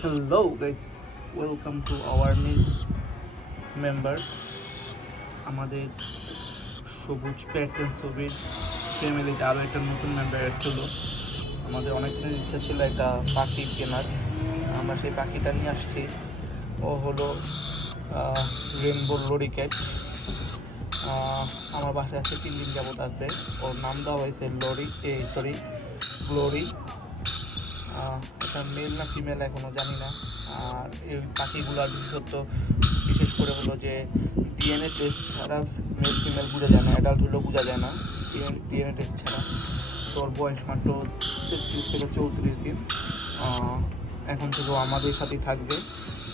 Hello guys, welcome to our new member. আমাদের সবুজ pants and ছবির ফ্যামিলিতে আরও একটা নতুন মেম্বার অ্যাড হলো। আমাদের অনেক দিনের ইচ্ছা ছিল একটা পাখি কেনার, আমরা সেই পাখিটা নিয়ে আসছি। ও হলো রেনবো লরি ক্যাট। আমার বাসায় আছে 3 দিন যাবত আছে। ওর নাম দেওয়া হয়েছে গ্লোরি। এটা মেল না ফিমেল এখনও জানি না। আর এই পাখিগুলোর বিশেষ করে হলো যে ডিএনএ টেস্ট ছাড়া মেল ফিমেল বোঝা যায় না, অ্যাডাল্ট হলেও বোঝা যায় না ডিএনএ টেস্ট ছাড়া। তো ওর বয়স মাত্র 33 থেকে 34 দিন। এখন থেকে ও আমাদের সাথেই থাকবে।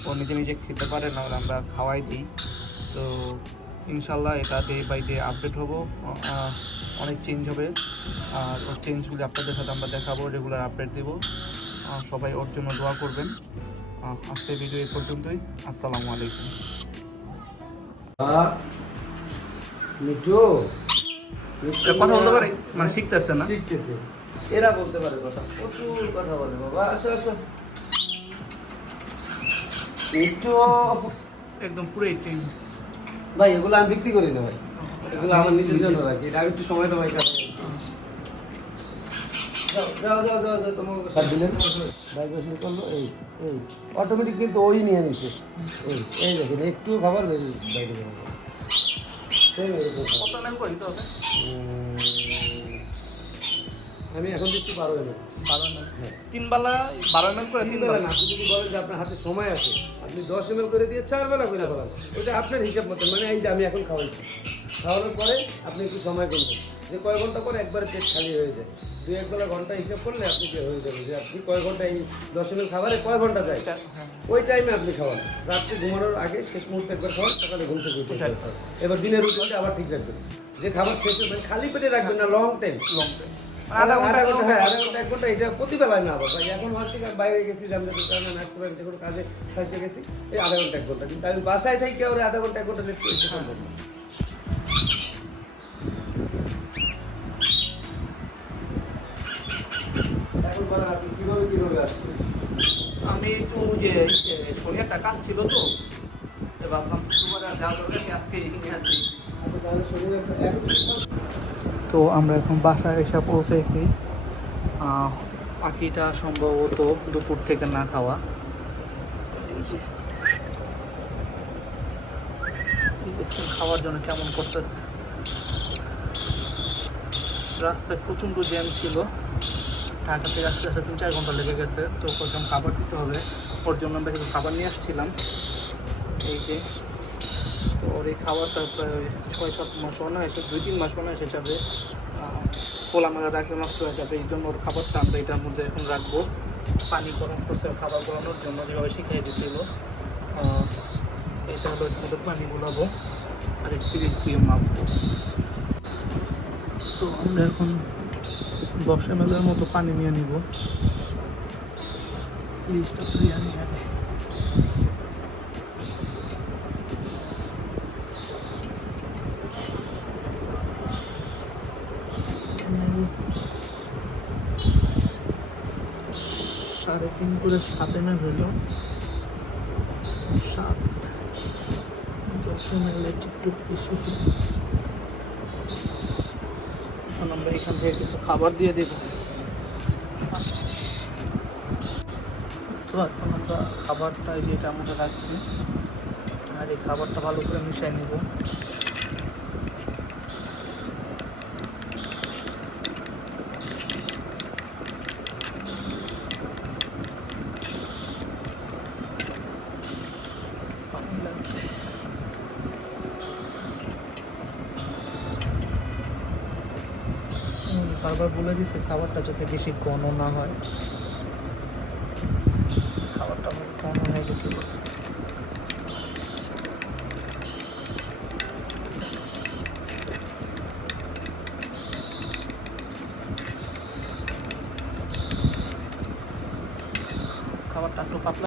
ও নিজে খেতে পারে না, আমরা খাওয়াই দিই। তো ইনশাল্লাহ এটা ডে বাই ডে আপডেট হবো, অনেক চেঞ্জ হবে। আর ওর চেঞ্জগুলি আপনাদের সাথে আমরা দেখাবো, রেগুলার আপডেট দেবো। সবাই ওর জন্য দোয়া করবেন। আজকের ভিডিও এই পর্যন্তই। আসসালামু আলাইকুম। কথা বলতে পারে মানে শিখতেছে না, শিখতেছে। এরা বলতে পারে কথা, প্রচুর কথা বলে বাবা। আসো আসো, একটু একদম পুরো 18। ভাই এগুলো আমি বিক্রি করি না ভাই, এগুলো আমার নিজের জন্য রাখি। এটা আমি একটু সময়টা ভাই কাটাই। যাও যাও যাও যাও, তোমার সাত দিলেন ভাই বসে করলো। এই অটোমেটিক কিন্তু ওই নিয়ে নিচ্ছে। এই দেখেন একটু খাবার বাইরে আমি এখন দিচ্ছি 12 ml। 3 বেলা 12 ml করে 3 বেলা না। আপনি যদি বলেন যে আপনার হাতে সময় আছে, আপনি 10 ml করে দিয়ে 4 বেলা করে ফেলান, ওইটা আপনার হিসাব মতো। মানে এই যে আমি এখন খাওয়াইছি, খাওয়ানোর পরে আপনি একটু সময় করবেন যে কয় ঘন্টা পরে একবারে পেট খালি হয়ে যায়। 2-1 বেলা ঘন্টা হিসাব করলে আপনি যে হয়ে যাবে যে আপনি কয় ঘন্টা এই 10 ml খাবারে কয় ঘন্টা যায়, ওই টাইমে আপনি খাওয়ান। রাত্রে ঘুমানোর আগে শেষ মুহূর্তে একবার খাওয়ান, সকালে ঘুম থেকে উঠে এবার দিনের রুটিনটা আবার ঠিক রাখবেন। যে খাবার শেষ হবে খালি পেটে রাখবেন না, লং টাইম। আধা ঘন্টা 1 ঘন্টা এটা প্রতিবেলায় না। আবার ভাই এখন হচ্ছে বাইরে গেছি, জানতে কারণে নাচতে পারি, যে কোনো কাজে ফাঁসে গেছি, এই আধা ঘন্টা 1 ঘন্টা। কিন্তু আমি বাসায় থাকি ওর আধা ঘন্টা 1 ঘন্টা লেট করতে পারবো না। এখন বলেন আপনি কিভাবে আসছেন? আমি একটু যে শনি একটা কাজ ছিল, তো ভাবলাম শুক্রবারে যাওয়া দরকার, আজকে এখানে আছি। আচ্ছা তাহলে শরীরে তো আমরা এখন বাসায় এসে পৌঁছেছি। পাখিটা সম্ভবত দুপুর থেকে না খাওয়া। খাওয়ার জন্য কেমন করতেছে। রাস্তায় প্রচণ্ড জ্যাম ছিল, ঢাকা থেকে আসতে 3-4 ঘন্টা লেগে গেছে। তো কয়েকজন খাবার দিতে হবে, ওর জন্য আমরা কিছু খাবার নিয়ে আসছিলাম। এই যে তো ওর এই খাবারটা প্রায় 6-7 মাস মনে হয়, 2-3 মাস মনে হয় সে যাবে। পোলা মারা রাখলে নষ্ট হয়ে যাবে, এই জন্য ওর খাবারটা আমরা এটার মধ্যে এখন রাখবো। পানি গরম করছে খাবার গলানোর জন্য, যেভাবে শিখিয়ে দিচ্ছিল। এটা হলো এর মধ্যে পানি গুলাবো আর স্পিরিট দিয়ে মাপবো। তো আমরা এখন 10 ml এর মতো পানি নিয়ে নিব। সিরিজটা ক্লিয়ার যাবে। সাড়ে 3 করে 7 ml হইল। 7 10 ml একটু বেশি। এখন আমরা এখান থেকে কিছু খাবার দিয়ে দেব। তো এখন আমরা খাবারটা যেটা আমরা রাখছি, আর এই খাবারটা ভালো করে মিশিয়ে নেব। বারবার বলে দিচ্ছে খাবারটা যাতে বেশি ঘন না হয়। খাবারটা অনেক ঘন হয়ে গেছিল। খাবারটা একটু পাতলা